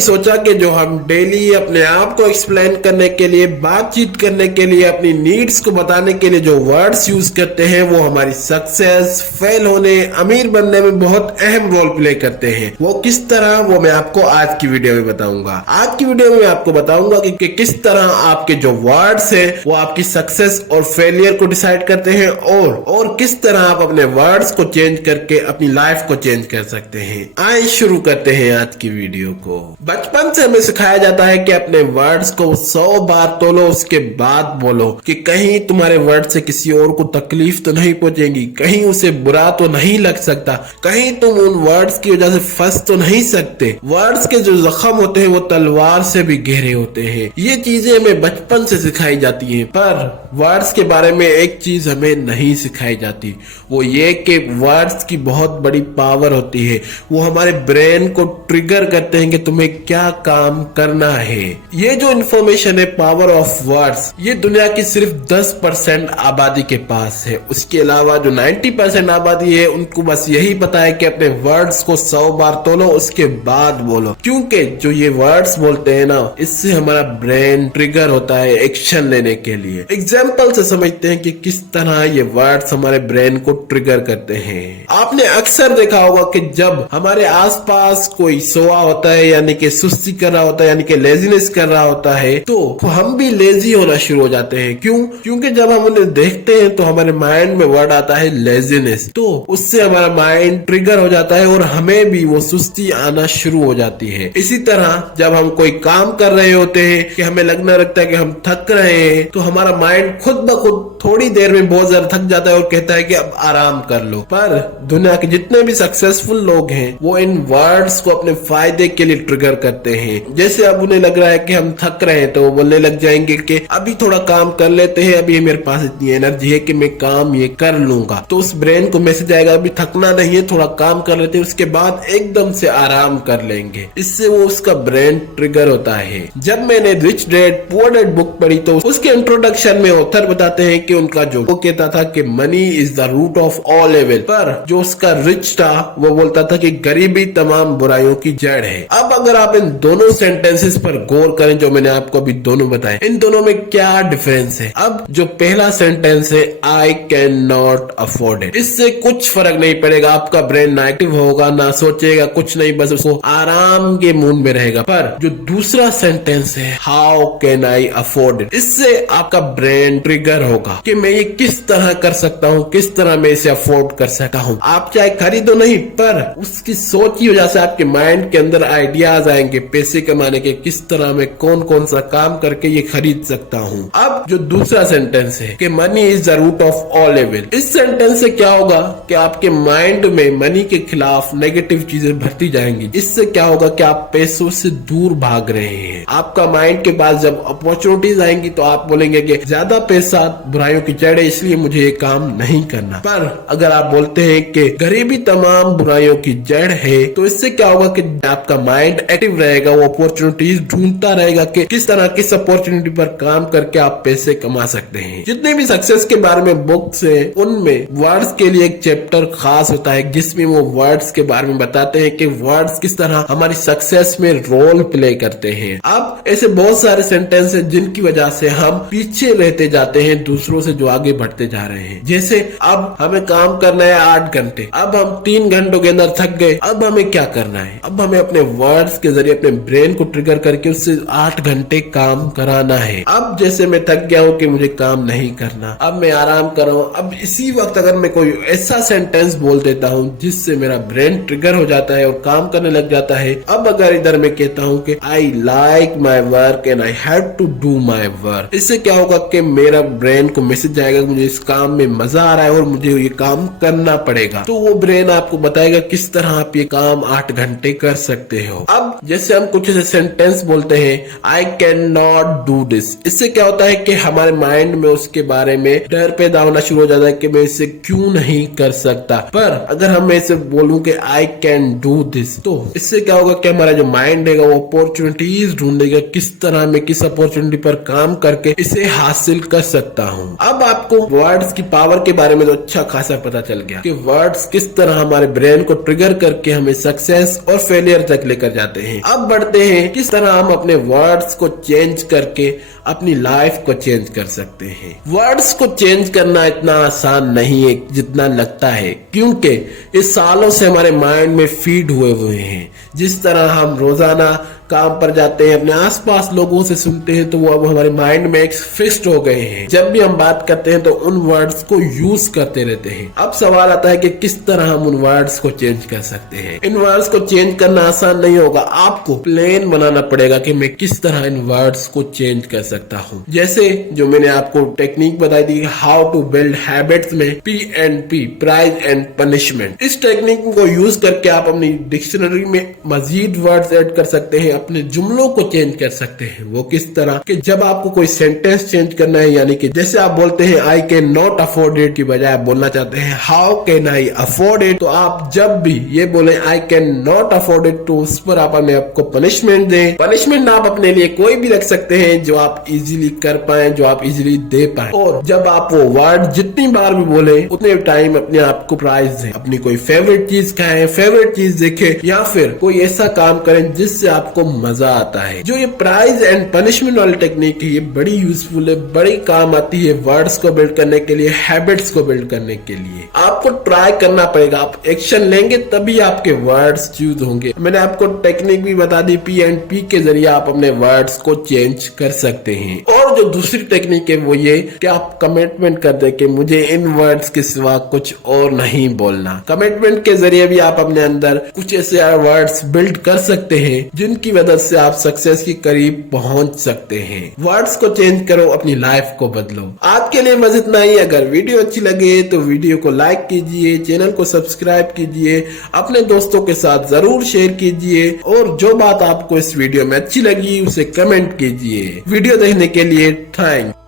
सोचा कि जो हम डेली अपने आप को एक्सप्लेन करने के लिए, बातचीत करने के लिए, अपनी नीड्स को बताने के लिए जो वर्ड्स यूज करते हैं वो हमारी सक्सेस, फेल होने, अमीर बनने में बहुत अहम रोल प्ले करते हैं। वो किस तरह, वो मैं आपको आज की वीडियो में बताऊंगा। आज की वीडियो में आपको बताऊंगा कि किस तरह आपके जो वर्ड्स है वो आपकी सक्सेस और फेलियर को डिसाइड करते हैं और किस तरह आप अपने वर्ड्स को चेंज करके अपनी लाइफ को चेंज कर सकते हैं। आइए शुरू करते हैं आज की वीडियो को। बचपन से हमें सिखाया जाता है कि अपने वर्ड्स को 100 बार तोलो, उसके बाद बोलो कि कहीं तुम्हारे वर्ड से किसी और को तकलीफ तो नहीं पहुंचेगी, कहीं उसे बुरा तो नहीं लग सकता, कहीं तुम उन वर्ड्स की वजह से फंस तो नहीं सकते। वर्ड्स के जो जख्म होते हैं वो तलवार से भी गहरे होते हैं। ये चीजें हमें बचपन से सिखाई जाती हैं, पर वर्ड्स के बारे में एक चीज हमें नहीं सिखाई जाती, वो ये कि वर्ड्स की बहुत बड़ी पावर होती है। वो हमारे ब्रेन को ट्रिगर करते हैं कि तुम्हें क्या काम करना है। ये जो इंफॉर्मेशन है, पावर ऑफ वर्ड्स, ये दुनिया की सिर्फ 10% आबादी के पास है। उसके अलावा जो 90% आबादी है उनको बस यही पता है कि अपने वर्ड्स को 100 बार तोलो, उसके बाद बोलो। क्योंकि जो ये वर्ड्स बोलते हैं ना, इससे हमारा ब्रेन ट्रिगर होता है एक्शन लेने के लिए। एग्जाम्पल से समझते हैं कि किस तरह ये वर्ड्स हमारे ब्रेन को ट्रिगर करते हैं। आपने अक्सर देखा होगा कि जब हमारे आसपास कोई सोया होता है, यानी कि सुस्ती कर रहा होता है, यानी कि लेजीनेस कर रहा होता है, तो हम भी लेजी होना शुरू हो जाते हैं। क्यों? क्योंकि जब हम उन्हें देखते हैं तो हमारे माइंड में वर्ड आता है लेजीनेस, तो उससे हमारा माइंड ट्रिगर हो जाता है और हमें भी वो सुस्ती आना शुरू हो जाती है। इसी तरह जब हम कोई काम कर रहे होते हैं कि हमें लगना लगता है कि हम थक रहे हैं, तो हमारा माइंड खुद ब खुद थोड़ी देर में बहुत ज्यादा थक जाता है और कहता है कि अब आराम कर लो। पर दुनिया के जितने भी सक्सेसफुल लोग हैं वो इन वर्ड्स को अपने फायदे के लिए ट्रिगर करते हैं। जैसे अब उन्हें लग रहा है कि हम थक रहे हैं तो वो बोलने लग जाएंगे कि अभी थोड़ा काम कर लेते हैं, अभी मेरे पास इतनी एनर्जी है कि मैं काम ये कर लूंगा। तो उस ब्रेन को मैसेज आएगा अभी थकना नहीं है, थोड़ा काम कर लेते हैं, उसके बाद एकदम से आराम कर लेंगे। इससे वो उसका ब्रेन ट्रिगर होता है। जब मैंने rich dad poor dad book पढ़ी तो उसके इंट्रोडक्शन में ऑथर बताते हैं कि उनका जो वो कहता था कि money is the root of all evil, पर जो उसका रिच था वो बोलता था कि गरीबी तमाम बुराइयों की जड़ है। अब अगर आप इन दोनों सेंटेंसेस पर गौर करें जो मैंने आपको अभी दोनों बताए, इन दोनों में क्या डिफरेंस है। अब जो पहला सेंटेंस है I can not afford it, इससे कुछ फर्क नहीं पड़ेगा, आपका ब्रेन नेगेटिव होगा, ना सोचेगा कुछ नहीं, बस उसको आराम के मूड में रहेगा। पर जो दूसरा सेंटेंस है how can I afford it, इससे आपका ब्रेन ट्रिगर होगा कि मैं ये किस तरह कर सकता हूँ, किस तरह मैं इसे अफोर्ड कर सकता हूँ। आप चाहे खरीदो नहीं, पर उसकी सोच की वजह से आपके माइंड के अंदर आइडियाज आएंगे पैसे कमाने के, किस तरह मैं कौन कौन सा काम करके ये खरीद सकता हूँ। अब जो दूसरा सेंटेंस है कि money is the root of all evil, इस सेंटेंस से क्या होगा कि आपके माइंड में मनी के खिलाफ नेगेटिव चीजें भरती जाएंगी। इससे क्या होगा कि आप पैसों से दूर भाग रहे हैं। आपका माइंड के पास जब अपॉर्चुनिटीज आएंगी तो आप बोलेंगे कि ज्यादा पैसा बुराइयों की जड़ है, इसलिए मुझे ये काम नहीं करना। पर अगर आप बोलते हैं कि गरीबी तमाम बुराइयों की जड़ है, तो इससे क्या होगा कि आपका माइंड एक्टिव रहेगा, वो अपॉर्चुनिटीज ढूंढता रहेगा कि किस तरह किस अपॉर्चुनिटी पर काम करके आप पैसे कमा सकते हैं। जितने भी सक्सेस के बारे में बुक्स है उनमें वर्ड्स के लिए एक चैप्टर खास होता है जिसमें वो वर्ड्स के बारे में बताते हैं कि वर्ड्स किस तरह हमारी सक्सेस में रोल प्ले करते हैं। अब ऐसे बहुत सारे सेंटेंस है जिनकी वजह से हम पीछे रहते जाते हैं दूसरों से जो आगे बढ़ते जा रहे हैं। जैसे अब हमें काम करना है 8 घंटे, अब हम 3 घंटों के अंदर थक गए, अब हमें क्या करना है, अब हमें अपने वर्ड्स के जरिए अपने ब्रेन को ट्रिगर करके उससे 8 घंटे काम कराना है। अब जैसे मैं थक गया हूँ कि मुझे काम नहीं करना, अब मैं आराम कर रहा हूँ। अब इसी वक्त अगर मैं कोई ऐसा सेंटेंस बोल देता हूँ जिससे मेरा ब्रेन ट्रिगर हो जाता है और काम करने लग जाता है। अब अगर इधर मैं कहता हूँ कि I like my work and I have to do my work, इससे क्या होगा कि मेरा ब्रेन को मैसेज जाएगा मुझे इस काम में मजा आ रहा है और मुझे ये काम करना पड़ेगा। तो वो ब्रेन आपको बताएगा किस तरह आप ये काम 8 घंटे कर सकते हो। अब जैसे हम कुछ ऐसे सेंटेंस बोलते हैं I can not do this, इससे क्या होता है कि हमारे माइंड में उसके बारे में डर पैदा होना शुरू हो जाता है कि मैं इसे क्यों नहीं कर सकता। पर अगर हम ऐसे बोलूं कि आई कैन डू दिस, तो इससे क्या होगा कि हमारा जो माइंड है वो अपॉर्चुनिटीज ढूंढेगा किस तरह मैं किस अपॉर्चुनिटी पर काम करके इसे हासिल कर सकता हूँ। अब आपको वर्ड्स की पावर के बारे में तो अच्छा खासा पता चल गया कि वर्ड्स किस तरह हमारे ब्रेन को ट्रिगर करके हमें सक्सेस और फेलियर तक लेकर जाते हैं। अब बढ़ते हैं किस तरह हम अपने वर्ड्स को चेंज करके अपनी लाइफ को चेंज कर सकते हैं। वर्ड्स को चेंज करना इतना आसान नहीं है जितना लगता है, क्योंकि इस सालों से हमारे माइंड में फीड हुए हैं। जिस तरह हम रोजाना काम पर जाते हैं, अपने आसपास लोगों से सुनते हैं, तो वो अब हमारे माइंड में फिक्स्ड हो गए हैं। जब भी हम बात करते हैं तो उन वर्ड्स को यूज करते रहते हैं। अब सवाल आता है कि किस तरह हम उन वर्ड्स को चेंज कर सकते हैं। इन वर्ड्स को चेंज करना आसान नहीं होगा, आपको प्लान बनाना पड़ेगा कि मैं किस तरह इन वर्ड्स को चेंज कर सकता हूँ। जैसे जो मैंने आपको टेक्निक बताई दी, हाउ टू बिल्ड हैबिट्स में PNP, प्राइज एंड पनिशमेंट। इस टेक्निक को यूज करके आप अपनी डिक्शनरी में मजीद वर्ड्स ऐड कर सकते हैं, अपने जुमलों को चेंज कर सकते हैं। वो किस तरह कि जब आपको कोई सेंटेंस चेंज करना है, यानी कि जैसे आप बोलते हैं I can not afford it की बजाय आप बोलना चाहते हैं how can I afford it, तो आप जब भी ये बोले I can not afford it, तो उस पर आप अपने आपको पनिशमेंट दें। पनिशमेंट आप अपने लिए कोई भी रख सकते हैं जो आप इजीली कर पाए, जो आप इजीली दे पाए। और जब आप वो वर्ड जितनी बार भी बोले उतने टाइम अपने आप को प्राइज दें। अपनी कोई फेवरेट चीज खाएं, फेवरेट चीज देखें, या फिर कोई ऐसा काम करें जिससे आपको मजा आता है। जो ये प्राइज एंड पनिशमेंट वाली टेक्निक है, ये बड़ी यूजफुल है, बड़ी काम आती है वर्ड्स को बिल्ड करने के लिए, हैबिट्स को बिल्ड करने के लिए। आपको ट्राई करना पड़ेगा, आप एक्शन लेंगे तभी आपके वर्ड्स यूज होंगे। मैंने आपको टेक्निक भी बता दी, PNP के जरिए आप अपने वर्ड्स को चेंज कर सकते हैं। और जो दूसरी टेक्निक है वो ये कि आप कमिटमेंट कर दे कि मुझे इन वर्ड्स के सिवा कुछ और नहीं बोलना। कमिटमेंट के जरिए भी आप अपने अंदर कुछ ऐसे वर्ड्स बिल्ड कर सकते हैं जिनकी वजह से आप सक्सेस के करीब पहुंच सकते हैं। वर्ड्स को चेंज करो, अपनी लाइफ को बदलो। आज के लिए बस इतना ही। अगर वीडियो अच्छी लगे तो वीडियो को लाइक कीजिए, चैनल को सब्सक्राइब कीजिए, अपने दोस्तों के साथ जरूर शेयर कीजिए, और जो बात आपको इस वीडियो में अच्छी लगी उसे कमेंट कीजिए। वीडियो देखने के लिए थैंक्स।